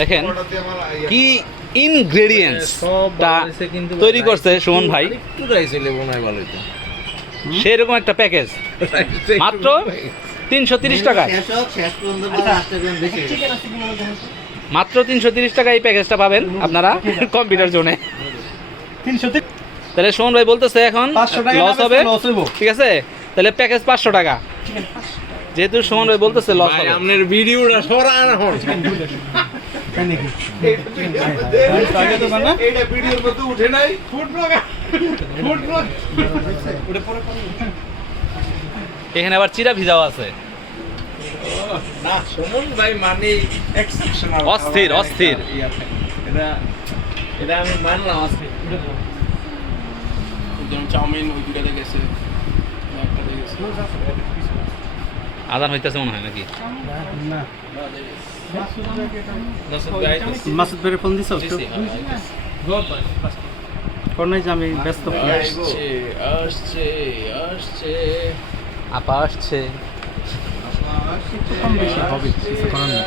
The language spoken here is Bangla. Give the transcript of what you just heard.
দেখেন কি ইনগ্রেডিয়েন্টসটা তৈরি করছে সুমন ভাই। একটু রাইস হইলে ভালো হইতো। সেরকম একটা প্যাকেজ মাত্র তিনশো তিরিশ টাকায় মাত্র তিনশো তিরিশ টাকা এই প্যাকেজটা পাবেন আপনারা কম্পিউটার জোনে তাহলে সুমন ভাই বলতেছে এখন লস হবে। ঠিক আছে? তাহলে প্যাকেজ পাঁচশো টাকা। যেহেতু সুমন ভাই বলতেছে লস হবে। আপনার ভিডিওটা সরান এটা ভিডিওর মধ্যে উঠে নাই ফুড ব্লগার ফুড ব্লগ এখানে আবার চিরা ভিজাও আছে। না সুমন ভাই মানে অস্থির, অস্থির। এটা এটা আমি মানলাম যেমন চাউমিন ওই দুটাতে গেছে একটাতে গেছে আদান হইতেছে মনে হয় নাকি। মাসুদ ভাইয়ের ফোন দিছো? দিছি, হ্যাঁ, যে আমি ব্যস্ত। আসছে আসছে আসছে। আপা আসছে কম বেশি হবে কিছু করার নেই।